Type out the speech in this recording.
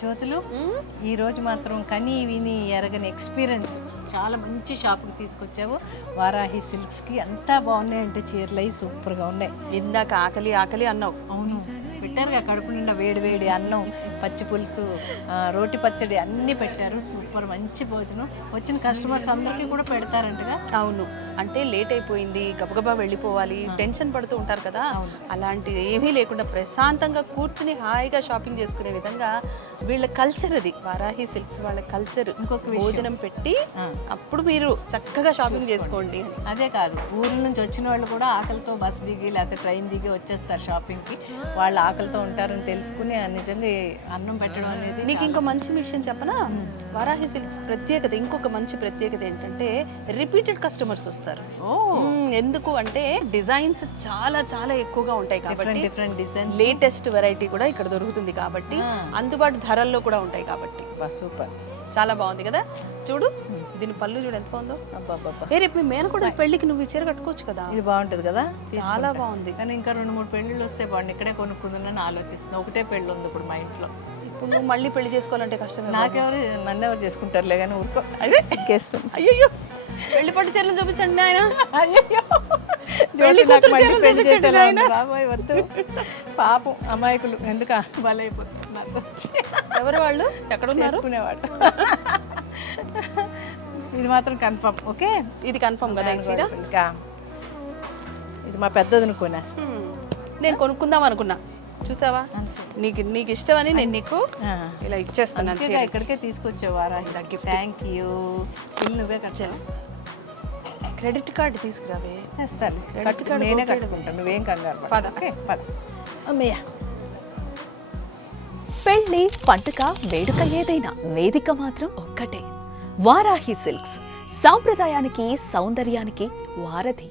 జ్యోతులు ఈ రోజు మాత్రం కని విని ఎరగని ఎక్స్పీరియన్స్, చాలా మంచి షాప్కి తీసుకొచ్చావు. వారాహి సిల్క్స్కి అంతా బాగున్నాయంటే చీరలు అవి సూపర్గా ఉన్నాయి. ఇందాక ఆకలి ఆకలి అన్నావు. అవును, పెట్టారుగా కడుపు నిండా వేడి వేడి అన్నం, పచ్చి పులుసు, రోటి పచ్చడి అన్నీ పెట్టారు. సూపర్ మంచి భోజనం. వచ్చిన కస్టమర్స్ అందరికీ కూడా పెడతారంటగా. అవును, అంటే లేట్ అయిపోయింది, గబగబా వెళ్ళిపోవాలి, టెన్షన్ పడుతూ ఉంటారు కదా. అలాంటిది ఏమీ లేకుండా ప్రశాంతంగా కూర్చుని హాయిగా షాపింగ్ చేసుకునే విధంగా వీళ్ళ కల్చర్ అది. వారాహి సిల్క్స్ వాళ్ళ కల్చర్. ఇంకొక భోజనం పెట్టి అప్పుడు మీరు చక్కగా షాపింగ్ చేసుకోండి. అదే కాదు, ఊర్ల నుంచి వచ్చిన వాళ్ళు కూడా ఆకలితో బస్ దిగి లేకపోతే ట్రైన్ దిగి వచ్చేస్తారు షాపింగ్కి. వాళ్ళు ఆకలితో ఉంటారని తెలుసుకుని నిజంగా ఈ అన్నం పెట్టడం అనేది. నీకు ఇంకో మంచి విషయం చెప్పనా? వారాహి సిల్క్స్ ప్రత్యేకత, ఇంకొక మంచి ప్రత్యేకత ఏంటంటే రిపీటెడ్ కస్టమర్స్ వస్తారు. ఎందుకు అంటే డిజైన్స్ చాలా చాలా ఎక్కువగా ఉంటాయి కాబట్టి, డిఫరెంట్ డిజైన్, లేటెస్ట్ వెరైటీ కూడా ఇక్కడ దొరుకుతుంది కాబట్టి, అందుబాటు ధరల్లో కూడా ఉంటాయి కాబట్టి. సూపర్, చాలా బాగుంది కదా. చూడు దీని పళ్ళు చూడు ఎంత బాగుందో. అబ్బాబ్బా, రేపు మీ మేనకోడల పెళ్లికి నువ్వు ఈ చీర కట్టుకోవచ్చు కదా. ఇది బాగుంటుంది కదా, చాలా బాగుంది. కానీ ఇంకా 2-3 పెళ్ళిళ్ళు వస్తే బాగుంది. ఇక్కడే కొనుక్కుందని ఆలోచిస్తున్నా. ఒకటే పెళ్ళి ఉంది ఇప్పుడు మా ఇంట్లో. ఇప్పుడు నువ్వు మళ్ళీ పెళ్లి చేసుకోవాలంటే కష్టమే. నన్నెవరు చేసుకుంటారులే కానీ ఊరుకో, అదే సిగ్గేస్తుంది. అయ్యో, పెళ్లి పట్టు చీరలు చూపించండి ఆయన. అయ్యో, బాబాయ్ వద్దు, పాపం అమాయకులు ఎందుకు బలైపోతుంది. నాకు ఎవరు వాళ్ళు, ఎక్కడ ఉన్నారు? చేసుకునేవాడు. ఇది మాత్రం కన్ఫర్మ్. ఓకే, ఇది కన్ఫర్మ్ కదా. ఈ చీర ఇంకా ఇది మా పెద్దదిని కొనేస్తా. నేను కొనుక్కుందాం అనుకున్నా, చూసావా? నీకు నీకు ఇష్టమని నేను నీకు ఇలా ఇచ్చేస్తున్నాను. ఇక్కడికే తీసుకొచ్చేవారా? Thank you. బిల్ నువ్వే కట్టావు. Credit card తీసుకురావే. వేస్తాను, నేనే కట్టుకుంటాను, నువ్వేం కంగారు పద. ఓకే పద. అమ్మయ్య, పెళ్లి, పండుగ, వేడుక ఏదైనా వేదిక మాత్రం ఒక్కటే. వారాహి సిల్క్స్, సాంప్రదాయానికి సౌందర్యానికి వారధి.